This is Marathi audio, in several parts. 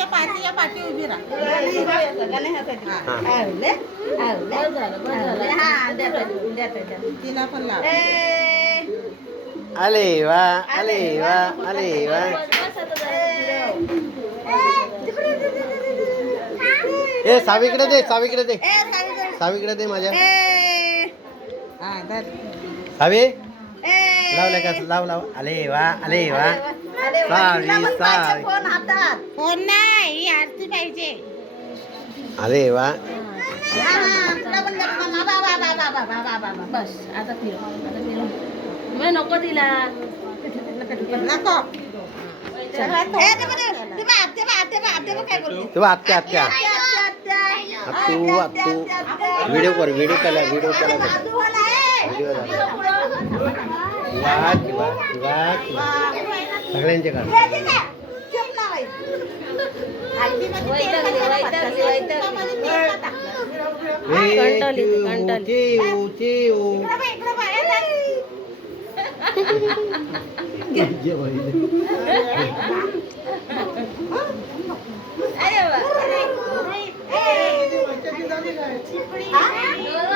तिच्या पाठीच्या पाठी उभी राहा. तिला पण लाव. आले वा आले वा आले वा. ए सावीकडे दे सावीकडे दे सावीकडे दे माझ्या. सावी लावले का लाव लाव. आले वा आले वा. सावी सावी फोन नाही, ही आरती पाहिजे. आले वा. बस आता फिरव आता फिरव. मी नको तिला नको. तेव्हा आत्या आत्या आत्तू आत्तू. व्हिडिओ कर व्हिडिओ केला व्हिडिओ केला व्हिडिओ सगळ्यांचे काढ.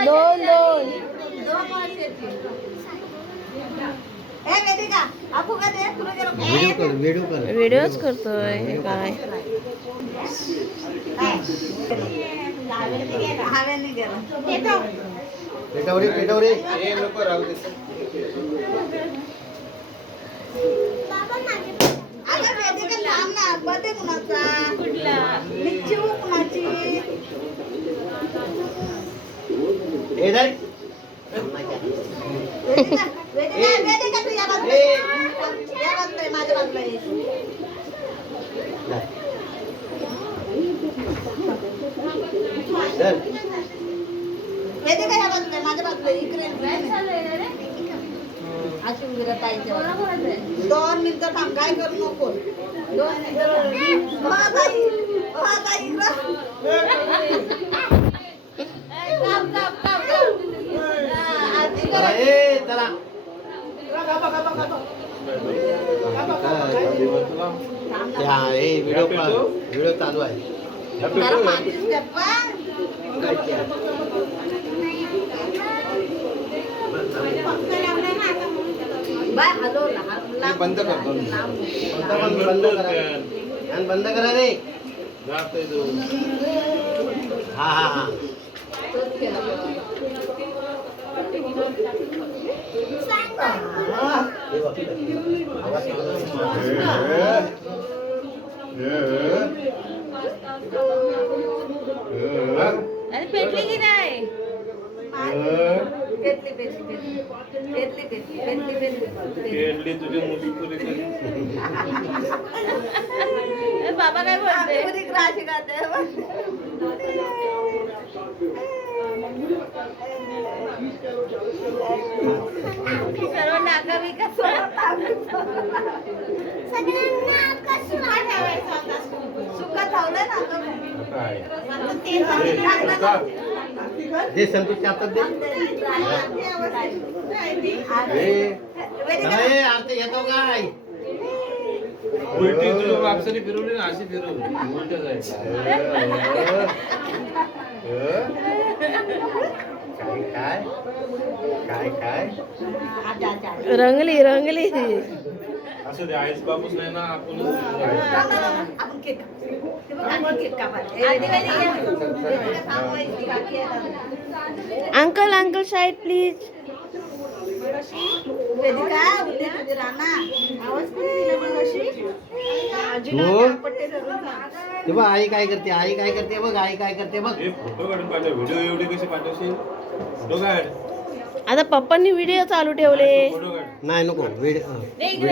दोन दोन व्हिडिओ कर व्हिडिओ कर. व्हिडिओच करतोय हे काय. पेटावरी पेटावरी. ए दाई दोन मिनिटं थांब, काय करू नको. 2 मिनिटं. चला व्हिडिओ चालू आहे. बंद करतो बंद करा रे. हा हा हा. अरे पेटली की नाही. बाबा काय बोलते. सर्व नाका बिका सुका थावलं ना. दे संतोषच्या हातात दे. आरती घेतो काय. उलटी तुला वापसरी फिरवली ना अशी फिरवली उलट जायचं. काय काय काय रंगली रंगली. असं ते आईस बापूस नाही ना आपणच अंकल अंकल साइड प्लीज. तेव्हा आई काय करते आई काय करते बघ आई काय करते बघ. फोटो काढून पाठव. व्हिडिओ एवढी कशी पाठवशील. फोटो काढ. आता पप्पांनी व्हिडिओ चालू ठेवले. फोटो काढ. नाही नको व्हिडिओ